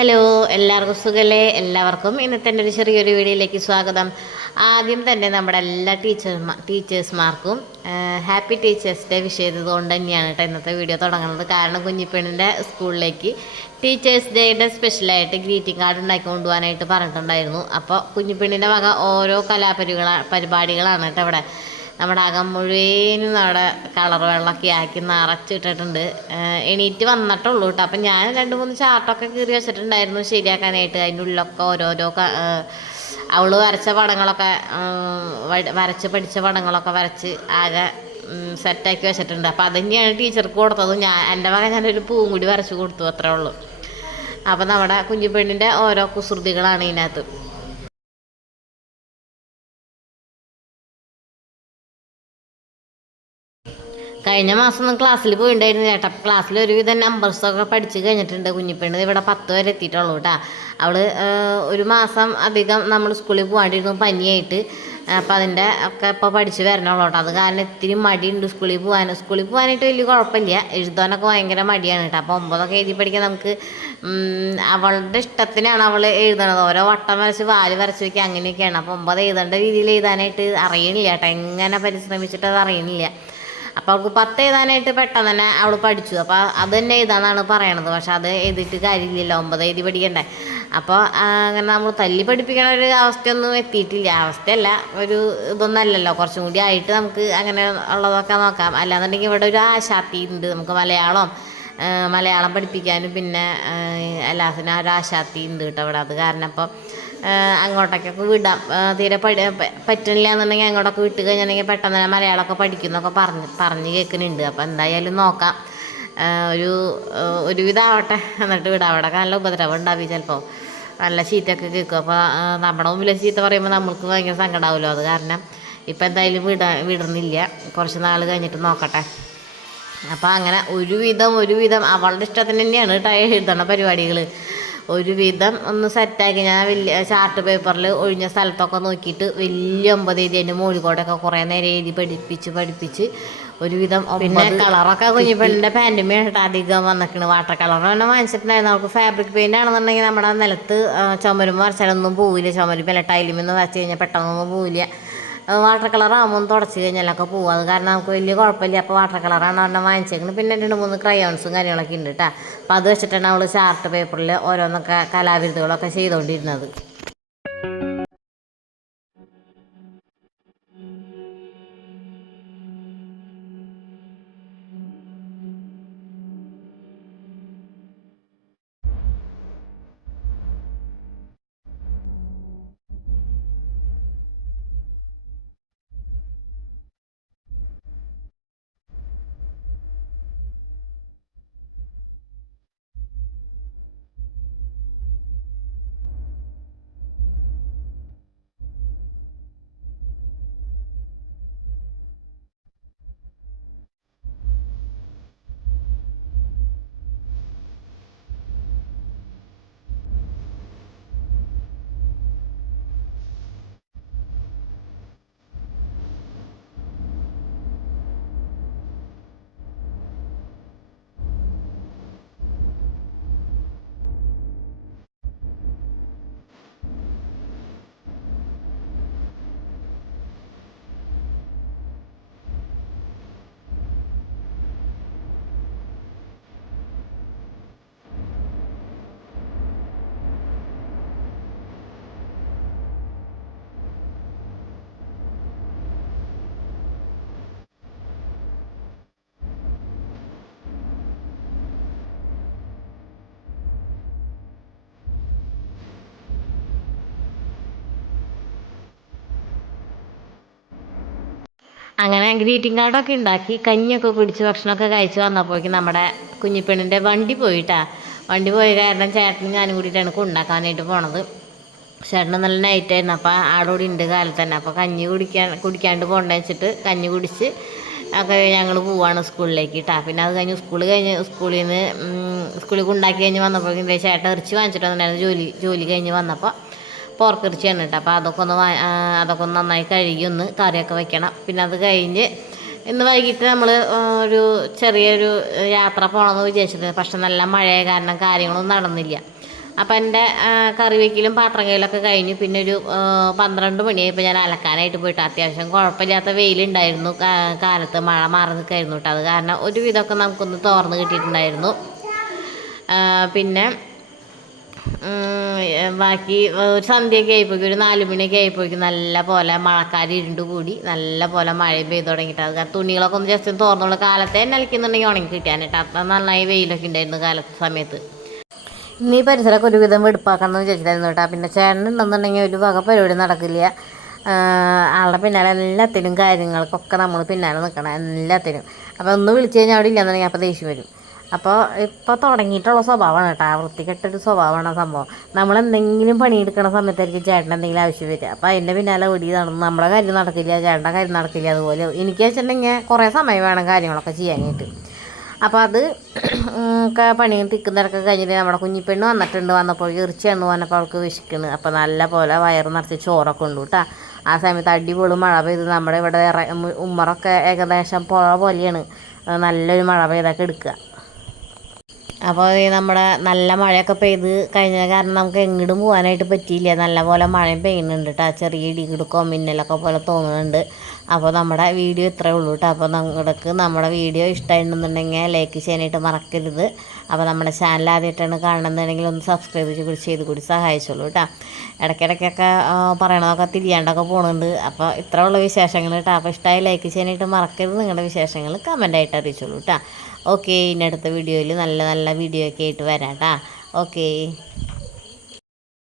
Hello, എല്ലാവർക്കും സുഖല്ലേ? എല്ലാവർക്കും ഇന്നത്തെ എൻ്റെ ഒരു ചെറിയൊരു വീഡിയോയിലേക്ക് സ്വാഗതം. ആദ്യം തന്നെ നമ്മുടെ എല്ലാ ടീച്ചേഴ്സ്മാർക്കും ഹാപ്പി ടീച്ചേഴ്സ് ഡേ വിഷ് ചെയ്തതുകൊണ്ട് തന്നെയാണ് കേട്ടോ ഇന്നത്തെ വീഡിയോ തുടങ്ങുന്നത്. കാരണം കുഞ്ഞിപ്പെണ്ണിൻ്റെ സ്കൂളിലേക്ക് ടീച്ചേഴ്സ് ഡേയുടെ സ്പെഷ്യലായിട്ട് ഗ്രീറ്റിംഗ് കാർഡ് ഉണ്ടാക്കി കൊണ്ടുപോകാനായിട്ട് പറഞ്ഞിട്ടുണ്ടായിരുന്നു. അപ്പോൾ കുഞ്ഞിപ്പെണ്ണിൻ്റെ വക ഓരോ പരിപാടികളാണ് കേട്ടോ ഇവിടെ. നമ്മുടെ അകം മുഴുവനും അവിടെ കളർ വെള്ളമൊക്കെ ആക്കി നിറച്ചിട്ടിട്ടുണ്ട്. എണീറ്റ് വന്നിട്ടുള്ളൂ കേട്ടോ. അപ്പം ഞാൻ 2-3 ചാർട്ടൊക്കെ കീറി വെച്ചിട്ടുണ്ടായിരുന്നു ശരിയാക്കാനായിട്ട്. അതിൻ്റെ ഉള്ളിലൊക്കെ ഓരോരോ അവൾ വരച്ച പടങ്ങളൊക്കെ വരച്ച് പഠിച്ച പടങ്ങളൊക്കെ വരച്ച് ആകെ സെറ്റാക്കി വെച്ചിട്ടുണ്ട്. അപ്പോൾ അത് തന്നെയാണ് ടീച്ചർക്ക് കൊടുത്തത്. എൻ്റെ വക ഞാനൊരു പൂവും കൂടി വരച്ച് കൊടുത്തു, അത്രേ ഉള്ളൂ. അപ്പോൾ നമ്മുടെ കുഞ്ഞിപ്പെണ്ണിൻ്റെ ഓരോ കുസൃതികളാണ് ഇതിനകത്ത്. കഴിഞ്ഞ മാസം ഒന്നും ക്ലാസ്സിൽ പോയിണ്ടായിരുന്നു ചേട്ടാ. ക്ലാസ്സിൽ ഒരുവിധം നമ്പേഴ്സൊക്കെ പഠിച്ച് കഴിഞ്ഞിട്ടുണ്ട്. കുഞ്ഞിപ്പെണ്ണ് ഇവിടെ 10 വരെ എത്തിയിട്ടുള്ളൂ കേട്ടോ. അവൾ ഒരു മാസം അധികം നമ്മൾ സ്കൂളിൽ പോകാണ്ടിരുന്നു പനിയായിട്ട്. അപ്പം അതിൻ്റെ ഒക്കെ ഇപ്പോൾ പഠിച്ച് വരണുള്ളൂ കേട്ടോ. അത് കാരണം ഇത്തിരി മടിയുണ്ട് സ്കൂളിൽ പോകാനായിട്ട് വലിയ കുഴപ്പമില്ല. എഴുതാനൊക്കെ ഭയങ്കര മടിയാണ് കേട്ടോ. അപ്പോൾ 9ഒക്കെ എഴുതി പഠിക്കാൻ നമുക്ക് അവളുടെ ഇഷ്ടത്തിനാണ് അവൾ എഴുതണത്. ഓരോ വട്ടം വരച്ച് വാല് വരച്ച് വയ്ക്കുക, അങ്ങനെയൊക്കെയാണ്. അപ്പോൾ 9 എഴുതേണ്ട രീതിയിൽ എഴുതാനായിട്ട് അറിയണില്ല കേട്ടോ. എങ്ങനെ പരിശ്രമിച്ചിട്ട് അത് അറിയണില്ല. അപ്പോൾ അവൾക്ക് 10 എഴുതാനായിട്ട് പെട്ടെന്ന് തന്നെ അവൾ പഠിച്ചു. അപ്പോൾ അത് തന്നെ എഴുതാന്നാണ് പറയണത്. പക്ഷെ അത് എഴുതിയിട്ട് കാര്യമില്ലല്ലോ, 9 എഴുതി പഠിക്കണ്ടേ. അപ്പോൾ അങ്ങനെ നമ്മൾ തല്ലി പഠിപ്പിക്കണ ഒരു അവസ്ഥയൊന്നും എത്തിയിട്ടില്ല. അവസ്ഥയല്ല, ഒരു ഇതൊന്നും അല്ലല്ലോ. കുറച്ചും കൂടി ആയിട്ട് നമുക്ക് അങ്ങനെ ഉള്ളതൊക്കെ നോക്കാം. അല്ലാന്നുണ്ടെങ്കിൽ ഇവിടെ ഒരു ആശാത്തി ഉണ്ട്. നമുക്ക് മലയാളം പഠിപ്പിക്കാനും പിന്നെ എല്ലാത്തിനും ഒരു ആശാത്തി ഉണ്ട് കേട്ടോ ഇവിടെ. അത് കാരണം അപ്പോൾ അങ്ങോട്ടേക്കൊക്കെ വിടാം. തീരെ പറ്റുന്നില്ല എന്നുണ്ടെങ്കിൽ അങ്ങോട്ടൊക്കെ വിട്ട് കഴിഞ്ഞിട്ടുണ്ടെങ്കിൽ പെട്ടെന്ന് തന്നെ മലയാളമൊക്കെ പഠിക്കുന്നൊക്കെ പറഞ്ഞ് കേൾക്കുന്നുണ്ട്. അപ്പോൾ എന്തായാലും നോക്കാം, ഒരുവിധം ആവട്ടെ എന്നിട്ട് വിടാം. അവിടെ നല്ല ഉപദ്രവം ഉണ്ടാവും ചിലപ്പോൾ, നല്ല ചീത്തയൊക്കെ കേൾക്കും. അപ്പോൾ നമ്മുടെ മുമ്പിൽ ചീത്ത പറയുമ്പോൾ നമ്മൾക്ക് ഭയങ്കര സങ്കടമാവുമല്ലോ. അത് കാരണം ഇപ്പം എന്തായാലും വിടുന്നില്ല, കുറച്ച് നാൾ കഴിഞ്ഞിട്ട് നോക്കട്ടെ. അപ്പോൾ അങ്ങനെ ഒരുവിധം അവളുടെ ഇഷ്ടത്തിന് തന്നെയാണ് കേട്ടോ എഴുതണ പരിപാടികൾ. ഒരുവിധം ഒന്ന് സെറ്റാക്കി ഞാൻ വലിയ ചാർട്ട് പേപ്പറിൽ ഒഴിഞ്ഞ സ്ഥലത്തൊക്കെ നോക്കിയിട്ട് വലിയ 9 എഴുതി അതിൻ്റെ മുകളിൽ കുറേ നേരം എഴുതി പഠിപ്പിച്ച് ഒരുവിധം. പിന്നെ കളറൊക്കെ കുഞ്ഞിപ്പെണ്ണിൻ്റെ പാൻറ്റുമേട്ട് അധികം വന്നിട്ടുണ്ട്. വാട്ടർ കളർ തന്നെ വാങ്ങിച്ചിട്ടുണ്ടായിരുന്നു. അവർക്ക് ഫാബ്രിക് പെയിൻ്റ് ആണെന്നുണ്ടെങ്കിൽ നമ്മുടെ നിലത്ത് ചുമരും വരച്ചാലൊന്നും പോവില്ല. ചുമരും ടൈലുമൊന്നും വരച്ച് കഴിഞ്ഞാൽ പെട്ടെന്നൊന്നും പോവില്ല. വാട്ടർ കളറാകുമ്പോൾ തുടച്ച് കഴിഞ്ഞാലൊക്കെ പോകും. അത് കാരണം നമുക്ക് വലിയ കുഴപ്പമില്ല. അപ്പോൾ വാട്ടർ കളറാണ് അവിടെ വാങ്ങിച്ചേക്കുന്നത്. പിന്നെ 2-3 ക്രയോൺസും കാര്യങ്ങളൊക്കെ ഉണ്ട് കേട്ടോ. അപ്പോൾ അത് വെച്ചിട്ടാണ് അവൾ ചാർട്ട് പേപ്പറിൽ ഓരോന്നൊക്കെ കലാവിരുദ്ധകളൊക്കെ ചെയ്തുകൊണ്ടിരുന്നത്. അങ്ങനെ ഗ്രീറ്റിംഗ് കാർഡൊക്കെ ഉണ്ടാക്കി കഞ്ഞിയൊക്കെ കുടിച്ച് ഭക്ഷണമൊക്കെ കഴിച്ച് വന്നപ്പോഴേക്കും നമ്മുടെ കുഞ്ഞിപ്പെണ്ണിൻ്റെ വണ്ടി പോയ കാരണം ചേട്ടനും ഞാനും കൂടിയിട്ടാണ് കൊണ്ടാക്കാനായിട്ട് പോണത്. ചേട്ടന് നല്ല നൈറ്റായിരുന്നു. അപ്പോൾ ആടോടി ഉണ്ട് കാലത്ത് തന്നെ. അപ്പോൾ കഞ്ഞി കുടിക്കാണ്ട് പോകേണ്ട വെച്ചിട്ട് കഞ്ഞി കുടിച്ച് ഒക്കെ ഞങ്ങൾ പോവാണ് സ്കൂളിലേക്ക് കേട്ടോ. പിന്നെ അത് കഴിഞ്ഞ് സ്കൂളിൽ കൊണ്ടാക്കി കഴിഞ്ഞ് വന്നപ്പോഴേക്കും ചേട്ടൻ ഇറച്ചി വാങ്ങിച്ചിട്ടുണ്ടായിരുന്നു. ജോലി കഴിഞ്ഞ് വന്നപ്പോൾ പോർക്കിറച്ചിയാണ് കേട്ടോ. അപ്പോൾ അതൊക്കെ ഒന്ന് നന്നായി കഴുകി ഒന്ന് കറിയൊക്കെ വെക്കണം. പിന്നെ അത് കഴിഞ്ഞ് ഇന്ന് വൈകിട്ട് നമ്മൾ ഒരു ചെറിയൊരു യാത്ര പോകണമെന്ന് വിചാരിച്ചിട്ടുണ്ട്. പക്ഷെ നല്ല മഴയായ കാരണം കാര്യങ്ങളൊന്നും നടന്നില്ല. അപ്പം എൻ്റെ കറി വയ്ക്കലും പാത്രം കയ്യിലൊക്കെ കഴിഞ്ഞു. പിന്നെ ഒരു 12 മണിയായപ്പോൾ ഞാൻ അലക്കാനായിട്ട് പോയിട്ട് അത്യാവശ്യം കുഴപ്പമില്ലാത്ത വെയിലുണ്ടായിരുന്നു. കാലത്ത് മഴ മാറി നിൽക്കായിരുന്നു കേട്ടോ. അത് കാരണം ഒരുവിധമൊക്കെ നമുക്കൊന്ന് തോർന്ന് കിട്ടിയിട്ടുണ്ടായിരുന്നു. പിന്നെ ബാക്കി ഒരു സന്ധ്യയൊക്കെ ആയിപ്പോയി, ഒരു 4 മണിയൊക്കെ ആയിപ്പോയിക്കും നല്ല പോലെ മഴക്കാർ ഇരുണ്ട് കൂടി നല്ല പോലെ മഴയും പെയ്ത് തുടങ്ങിയിട്ട്. അത് കാരണം തുണികളൊക്കെ ഒന്ന് ജസ്റ്റ് തോർന്നുള്ള കാലത്തെ തന്നെ അലക്കുന്നുണ്ടെങ്കിൽ ഉണങ്ങി കിട്ടാനായിട്ട്. അപ്പം നന്നായി വെയിലൊക്കെ ഉണ്ടായിരുന്നു കാലത്തെ സമയത്ത്. ഇന്ന് ഈ പരിസരമൊക്കെ ഒരുവിധം വെടുപ്പാക്കണം എന്ന് വിചാരിച്ചിട്ടായിരുന്നു കേട്ടോ. പിന്നെ ചേട്ടനുണ്ടെന്നുണ്ടെങ്കിൽ ഒരു വക പരിപാടി നടക്കില്ല. ആളുടെ പിന്നാലെ എല്ലാത്തിനും കാര്യങ്ങൾക്കൊക്കെ നമ്മൾ പിന്നാലെ നിൽക്കണം, എല്ലാത്തിനും. അപ്പോൾ ഒന്ന് വിളിച്ച് കഴിഞ്ഞാൽ അവിടെ ഇല്ലയെന്നുണ്ടെങ്കിൽ അപ്പോൾ ദേഷ്യം വരും. അപ്പോൾ ഇപ്പോൾ തുടങ്ങിയിട്ടുള്ള സ്വഭാവമാണ് കേട്ടോ, വൃത്തികെട്ടൊരു സ്വഭാവമാണ് ആ സംഭവം. നമ്മളെന്തെങ്കിലും പണിയെടുക്കണ സമയത്തായിരിക്കും ചേട്ടൻ എന്തെങ്കിലും ആവശ്യം വരിക. അപ്പോൾ അതിൻ്റെ പിന്നാലെ ഓടി നടന്ന് നമ്മുടെ കാര്യം നടക്കില്ല, ചേട്ടൻ്റെ കാര്യം നടക്കില്ല. അതുപോലെ എനിക്ക് വെച്ചിട്ടുണ്ടെങ്കിൽ കുറേ സമയം വേണം കാര്യങ്ങളൊക്കെ ചെയ്യാനായിട്ട്. അപ്പോൾ അത് പണി തിക്കുന്നതൊക്കെ കഴിഞ്ഞിട്ട് നമ്മുടെ കുഞ്ഞിപ്പെണ്ണ് വന്നിട്ടുണ്ട്. വന്നപ്പോൾ ഇറച്ചിയാണെന്ന് പറഞ്ഞപ്പോൾ അവൾക്ക് വിശക്കുന്നു. അപ്പോൾ നല്ല പോലെ വയറ് നിറച്ച് ചോറൊക്കെ ഉണ്ട് കേട്ടോ. ആ സമയത്ത് അടിപൊളി മഴ പെയ്ത് നമ്മുടെ ഇവിടെ ഉമ്മറൊക്കെ ഏകദേശം പുഴ പോലെയാണ്. നല്ലൊരു മഴ പെയ്തൊക്കെ എടുക്കുക. അപ്പോൾ നമ്മുടെ നല്ല മഴയൊക്കെ പെയ്ത് കഴിഞ്ഞ കാരണം നമുക്ക് എങ്ങോട്ടും പോകാനായിട്ട് പറ്റിയില്ല. നല്ല പോലെ മഴയും പെയ്യുന്നുണ്ട് കേട്ടോ. ചെറിയ ഇടികിടുക്കോ മിന്നലൊക്കെ പോലെ തോന്നുന്നുണ്ട്. അപ്പോൾ നമ്മുടെ വീഡിയോ ഇത്രയേ ഉള്ളൂ കേട്ടോ. അപ്പോൾ നിങ്ങൾക്ക് നമ്മുടെ വീഡിയോ ഇഷ്ടമായിട്ടുണ്ടെന്നുണ്ടെങ്കിൽ ലൈക്ക് ചെയ്യാനായിട്ട് മറക്കരുത്. അപ്പോൾ നമ്മുടെ ചാനൽ ആദ്യമായിട്ടാണ് കാണുന്നുണ്ടെങ്കിൽ ഒന്ന് സബ്സ്ക്രൈബ് ചെയ്ത് കൂടി സഹായിച്ചോളൂ കേട്ടോ. ഇടയ്ക്കിടയ്ക്കൊക്കെ പറയണതൊക്കെ തിരിയാണ്ടൊക്കെ പോകുന്നുണ്ട്. അപ്പോൾ ഇത്രയുള്ള വിശേഷങ്ങൾ കേട്ടോ. അപ്പോൾ ഇഷ്ടമായി ലൈക്ക് ചെയ്യാനായിട്ട് മറക്കരുത്. നിങ്ങളുടെ വിശേഷങ്ങൾ കമൻ്റായിട്ട് അറിയിച്ചോളൂ കേട്ടോ. ഓക്കെ, ഇനി അടുത്ത വീഡിയോയിൽ നല്ല നല്ല വീഡിയോ ഒക്കെ ആയിട്ട് വരാം കേട്ടോ. ഓക്കെ.